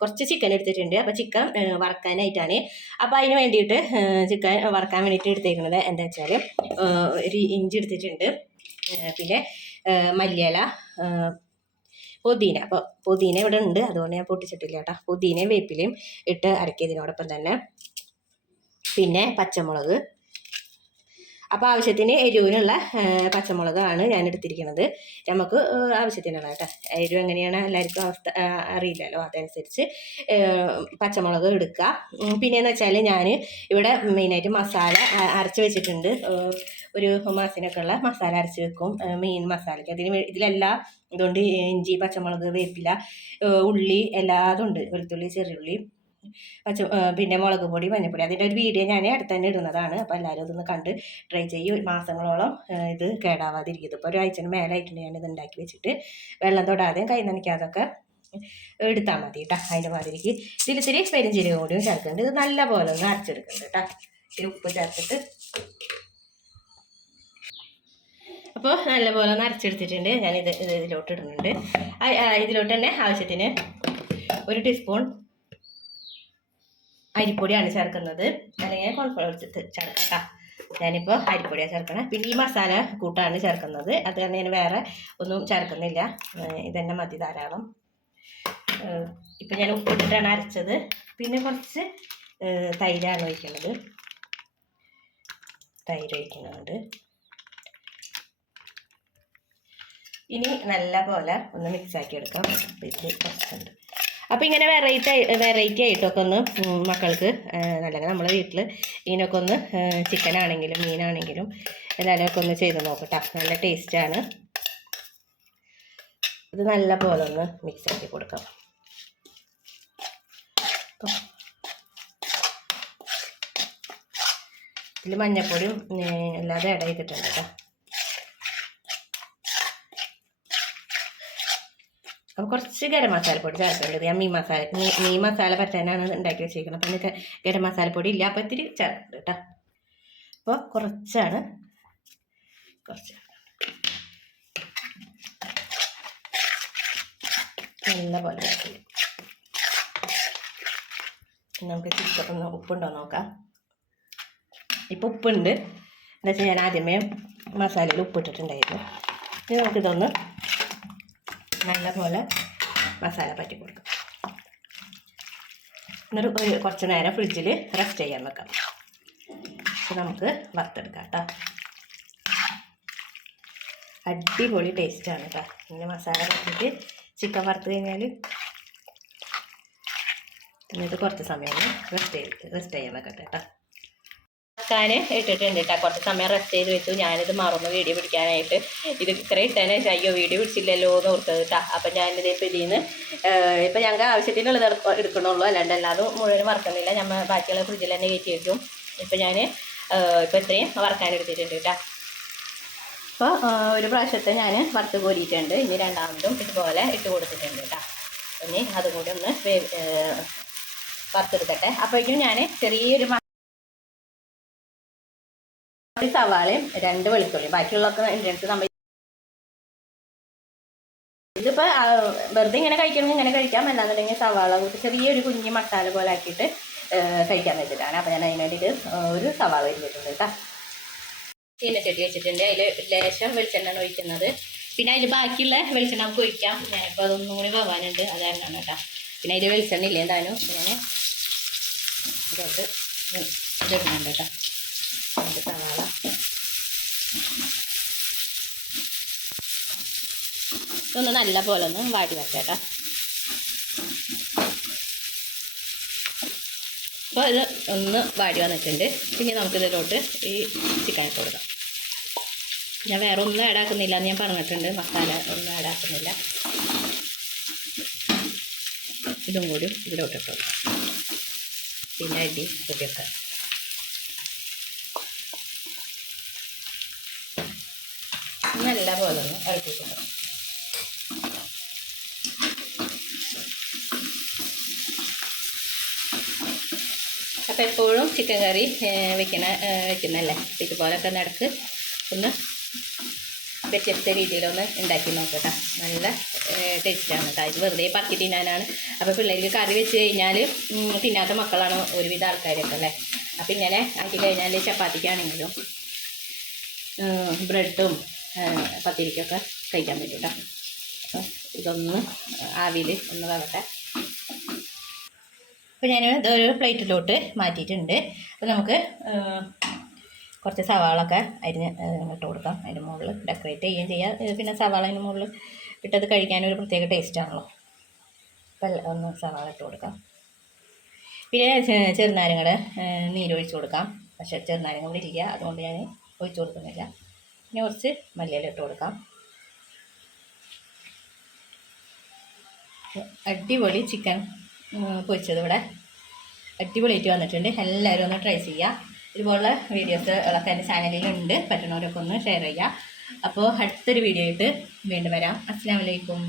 കുറച്ച് ചിക്കൻ എടുത്തിട്ടുണ്ട്. അപ്പോൾ ചിക്കൻ വറക്കാനായിട്ടാണ്. അപ്പോൾ അതിന് വേണ്ടിയിട്ട് ചിക്കൻ വറക്കാൻ വേണ്ടിയിട്ട് എടുത്തേക്കുന്നത് എന്താ വെച്ചാൽ ഒരു ഇഞ്ചി എടുത്തിട്ടുണ്ട്. പിന്നെ മല്ലിയല പുതിന. അപ്പോൾ പുതിന ഇവിടെ ഉണ്ട്. അതുകൊണ്ട് ഞാൻ പൊട്ടിച്ചിട്ടില്ല കേട്ടോ. പുതിനയും വേപ്പിലയും ഇട്ട് അരക്കിയതിനോടൊപ്പം തന്നെ. പിന്നെ പച്ചമുളക്. അപ്പോൾ ആവശ്യത്തിന് എരിവിനുള്ള പച്ചമുളകാണ് ഞാൻ എടുത്തിരിക്കുന്നത്. നമുക്ക് ആവശ്യത്തിനുള്ള കേട്ടോ. എരിവ് എങ്ങനെയാണ് എല്ലാവർക്കും അവസ്ഥ അറിയില്ലല്ലോ. അതനുസരിച്ച് പച്ചമുളക് എടുക്കുക. പിന്നെയെന്ന് വെച്ചാൽ ഞാൻ ഇവിടെ മെയിനായിട്ട് മസാല അരച്ച് വെച്ചിട്ടുണ്ട്. ഒരു മാസത്തിനൊക്കെ ഉള്ള മസാല അരച്ച് വെക്കും. മെയിൻ മസാലയ്ക്ക്. അതിന് ഇതിലെല്ലാം ഇതുകൊണ്ട് ഇഞ്ചി പച്ചമുളക് വേപ്പില ഉള്ളി എല്ലാതും ഉണ്ട് വെളുത്തുള്ളി ചെറിയുള്ളി. പച്ച പിന്നെ മുളക് പൊടി മഞ്ഞൾപ്പൊടി അതിന്റെ ഒരു വീഡിയോ ഞാൻ അടുത്ത് തന്നെ ഇടുന്നതാണ്. അപ്പോൾ എല്ലാവരും ഇതൊന്ന് കണ്ട് ട്രൈ ചെയ്യും. ഒരു മാസങ്ങളോളം ഇത് കേടാവാതിരിക്കും ഇപ്പോൾ ഒരാഴ്ചന് മേലായിട്ടുണ്ട് ഞാൻ ഇത് ഉണ്ടാക്കി വെച്ചിട്ട്. വെള്ളം തൊടാതെയും കൈ നനയ്ക്കാതൊക്കെ എടുത്താൽ മതി കേട്ടോ അതിന്റെ മാതിരിക്ക് ഇതിൽ ഇത്തിരി പെരിഞ്ചീരകം കൂടിയും ചേർക്കുന്നുണ്ട്. ഇത് നല്ല പോലെ ഒന്ന് അരച്ചെടുക്കുന്നുണ്ട് കേട്ടോ ഇത്തിരി ഉപ്പ് ചേർത്തിട്ട്. അപ്പോൾ നല്ലപോലെ ഒന്ന് അരച്ചെടുത്തിട്ടുണ്ട്. ഇത് ഇതിലോട്ട് ഇടുന്നുണ്ട്. ഇതിലോട്ട് തന്നെ ആവശ്യത്തിന് ഒരു ടീസ്പൂൺ അരിപ്പൊടിയാണ് ചേർക്കുന്നത്. അല്ലെങ്കിൽ കോൺഫ്ലവർ ചേർക്കാം ഞാനിപ്പോൾ അരിപ്പൊടിയാണ് ചേർക്കണം. പിന്നെ ഈ മസാല കൂട്ടാണ് ചേർക്കുന്നത്. അത് തന്നെ ഞാൻ വേറെ ഒന്നും ചേർക്കുന്നില്ല. ഇതന്നെ മതി ധാരാളം. ഇപ്പം ഞാൻ ഉപ്പിട്ടിട്ടാണ് അരച്ചത്. പിന്നെ കുറച്ച് തൈരാണ് ഒഴിക്കുന്നത്. തൈര് ഒഴിക്കുന്നുണ്ട്. ഇനി നല്ല പോലെ ഒന്ന് മിക്സാക്കി എടുക്കാം. ഇത് കുറച്ചുണ്ട്. അപ്പോൾ ഇങ്ങനെ വെറൈറ്റി വെറൈറ്റി ആയിട്ടൊക്കെ ഒന്ന് മക്കൾക്ക് അല്ലെങ്കിൽ നമ്മുടെ വീട്ടിൽ ഇതിനൊക്കെ ഒന്ന് ചിക്കൻ ആണെങ്കിലും മീനാണെങ്കിലും എല്ലാവരും ഒക്കെ ഒന്ന് ചെയ്ത് നോക്കട്ടെ. നല്ല ടേസ്റ്റാണ് ഇത് നല്ല പോലെ ഒന്ന് മിക്സ് ആക്കി കൊടുക്കാം. ഇതിൽ മഞ്ഞപ്പൊടിയും അല്ലാതെ ആഡ് ചെയ്തിട്ടുണ്ട് കേട്ടോ അപ്പോൾ കുറച്ച് ഗരം മസാലപ്പൊടി ചേർക്കേണ്ടത് ഞാൻ മീൻ മസാല മീൻ മസാല പറ്റാനാണ് ഉണ്ടാക്കി വെച്ചിരിക്കുന്നത്. അപ്പം എനിക്ക് ഗരം മസാലപ്പൊടി ഇല്ല. അപ്പോൾ ഇത്തിരി ചേർക്കുന്നുണ്ട് കേട്ടോ. അപ്പോൾ കുറച്ചാണ്. കുറച്ച്. നല്ല പോലെ നമുക്ക് ചിക്കൻ ഒന്ന് ഉപ്പുണ്ടോ നോക്കാം. ഇപ്പോൾ ഉപ്പുണ്ട്. എന്താ വെച്ചാൽ ഞാൻ ആദ്യമേ മസാലയിൽ ഉപ്പിട്ടിട്ടുണ്ടായിരുന്നു. ഇനി നമുക്കിതൊന്ന് നല്ലപോലെ മസാല പറ്റി കൊടുക്കാം. എന്നിട്ട് ഒരു കുറച്ച് നേരം ഫ്രിഡ്ജിൽ റെസ്റ്റ് ചെയ്യാൻ വെക്കാം. അപ്പോൾ നമുക്ക് വറുത്തെടുക്കാം കേട്ടോ. അടിപൊളി ടേസ്റ്റാണ് കേട്ടോ. ഇങ്ങനെ മസാല പറ്റിയിട്ട് ചിക്കൻ വറുത്ത് കഴിഞ്ഞാൽ എന്നിട്ട് കുറച്ച് സമയം റെസ്റ്റ് ചെയ്ത് റെസ്റ്റ് ചെയ്യാൻ വെക്കട്ടെ കേട്ടോ. വെക്കാൻ ഇട്ടിട്ടുണ്ട് കേട്ടോ കുറച്ച് സമയം റെസ്റ്റ് ചെയ്ത് വെച്ചു. ഞാനിത് മറന്നു വീഡിയോ പിടിക്കാനായിട്ട്. ഇത് ഇത്ര ഇട്ടേനെ അയ്യോ വീഡിയോ പിടിച്ചില്ലല്ലോ എന്ന് ഓർത്തത് കേട്ടോ അപ്പം ഞാനിത് ഇപ്പോൾ ഇതിൽ നിന്ന് ഇപ്പം ഞങ്ങൾക്ക് ആവശ്യത്തിനുള്ളത് എടുക്ക- എടുക്കണുള്ളൂ. അല്ലാണ്ട് അല്ലാതെ മുഴുവനും വറക്കുന്നില്ല. നമ്മൾ ബാക്കിയുള്ള ഫ്രിഡ്ജിൽ തന്നെ കയറ്റി വെക്കും. ഇപ്പം ഞാൻ ഇപ്പം ഇത്രയും വറക്കാൻ എടുത്തിട്ടുണ്ട് കേട്ടോ അപ്പോൾ ഒരു പ്രാവശ്യത്തെ ഞാൻ വറുത്ത് കോരിയിട്ടുണ്ട്. ഇനി രണ്ടാമതും ഇതുപോലെ ഇട്ട് കൊടുത്തിട്ടുണ്ട് കേട്ടോ ഇനി അതും കൂടി ഒന്ന് വറുത്തെടുക്കട്ടെ. അപ്പോഴേക്കും ഞാൻ ചെറിയൊരു ഒരു സവാളയും രണ്ട് വെളുത്തുള്ളിയും ബാക്കിയുള്ളതൊക്കെ ഇൻഗ്രീഡിയൻസ് നമ്മൾ ഇതിപ്പോൾ വെറുതെ ഇങ്ങനെ കഴിക്കണമെങ്കിൽ ഇങ്ങനെ കഴിക്കാം. അല്ലാന്നുണ്ടെങ്കിൽ സവാള കൂട്ടി ചെറിയൊരു കുഞ്ഞി മസാല പോലെ ആക്കിയിട്ട് കഴിക്കാൻ വെച്ചിട്ടാണ്. അപ്പോൾ ഞാൻ അതിന് ഒരു സവാള ഇരുന്നിട്ടുണ്ട് കേട്ടോ ചീനച്ചട്ടി വെച്ചിട്ടുണ്ട്. അതിൽ ലേശം വെളിച്ചെണ്ണ ഒഴിക്കുന്നത്. പിന്നെ അതിൽ ബാക്കിയുള്ള വെളിച്ചെണ്ണ നമുക്ക് ഒഴിക്കാം. ഞാനിപ്പോൾ അതൊന്നും കൂടി പോകാനുണ്ട് അത് തന്നെയാണ് കേട്ടോ പിന്നെ അതിൽ വെളിച്ചെണ്ണ ഇല്ലേ എന്തായാലും? ഞാൻ ഇതോട്ട് ഇടുന്നുണ്ട് കേട്ടോ അതിന്റെ സവാള ഇതൊന്ന് നല്ല പോലെ ഒന്ന് വാടി വെക്കട്ടെ കേട്ടോ അപ്പോൾ ഇത് ഒന്ന് വാടി വന്നിട്ടുണ്ട്. പിന്നെ നമുക്കിതിലോട്ട് ഈ ചിക്കൻ കൊടുക്കാം. ഞാൻ വേറെ ഒന്നും ആഡ് ആക്കുന്നില്ല എന്ന് ഞാൻ പറഞ്ഞിട്ടുണ്ട്. മസാല ഒന്നും ആഡ് ആക്കുന്നില്ല. ഇതും കൂടി ഇതിലോട്ട് ഇട്ടു പിന്നെ അരി പൊടിയൊക്കെ. നല്ല പോലെ ഒന്ന് ഇളക്കി അപ്പോൾ എപ്പോഴും ചിക്കൻ കറി വെക്കണ വെക്കുന്നല്ലേ അപ്പോൾ ഇതുപോലൊക്കെ നടക്ക് ഒന്ന് വ്യത്യസ്ത രീതിയിലൊന്ന് ഉണ്ടാക്കി നോക്കട്ടെ. നല്ല ടേസ്റ്റാണ് കേട്ടോ ഇത് വെറുതെ പറക്കി തിന്നാനാണ്. അപ്പോൾ പിള്ളേർക്ക് കറി വെച്ച് കഴിഞ്ഞാൽ തിന്നാത്ത മക്കളാണ് ഒരുവിധ ആൾക്കാരൊക്കെ അല്ലേ? അപ്പോൾ ഇങ്ങനെ ആക്കി കഴിഞ്ഞാൽ ചപ്പാത്തിക്കാണെങ്കിലും ബ്രെഡും പത്തിരിക്കൊക്കെ കഴിക്കാൻ പറ്റും ഇതൊന്ന് ആവിയിൽ ഒന്ന് വേവട്ടെ അപ്പോൾ ഞാൻ ഒരു പ്ലേറ്റിലോട്ട് മാറ്റിയിട്ടുണ്ട്. അപ്പോൾ നമുക്ക് കുറച്ച് സവാളൊക്കെ അരിഞ്ഞ് ഇട്ട് കൊടുക്കാം. അതിന്റെ മുകളിൽ ഡെക്കറേറ്റ് ചെയ്യുകയും ചെയ്യാം. പിന്നെ സവാള അതിന്റെ മുകളിൽ ഇട്ടത് കഴിക്കാൻ ഒരു പ്രത്യേക ടേസ്റ്റാണല്ലോ അപ്പോൾ ഒന്ന് സവാള ഇട്ട് കൊടുക്കാം. പിന്നെ ചെറുനാരങ്ങൾ നീരൊഴിച്ച് കൊടുക്കാം. പക്ഷേ ചെറുനാരങ്ങ ഇവിടെ ഇല്ല. അതുകൊണ്ട് ഞാൻ ഒഴിച്ച് കൊടുക്കുന്നില്ല. പിന്നെ കുറച്ച് മല്ലിയില ഇട്ട് കൊടുക്കാം. അടിപൊളി ചിക്കൻ പൊരിച്ചത് ഇവിടെ. അടിപൊളിയായിട്ട് വന്നിട്ടുണ്ട്. എല്ലാവരും ഒന്ന് ട്രൈ ചെയ്യുക ഇതുപോലുള്ള വീഡിയോസ് ഒക്കെ എന്റെ ചാനലിലുണ്ട് പറ്റുന്നവരൊക്കെ ഒന്ന് ഷെയർ ചെയ്യുക അപ്പോൾ അടുത്തൊരു വീഡിയോ ആയിട്ട് വീണ്ടും വരാം. അസ്സാം വലൈക്കും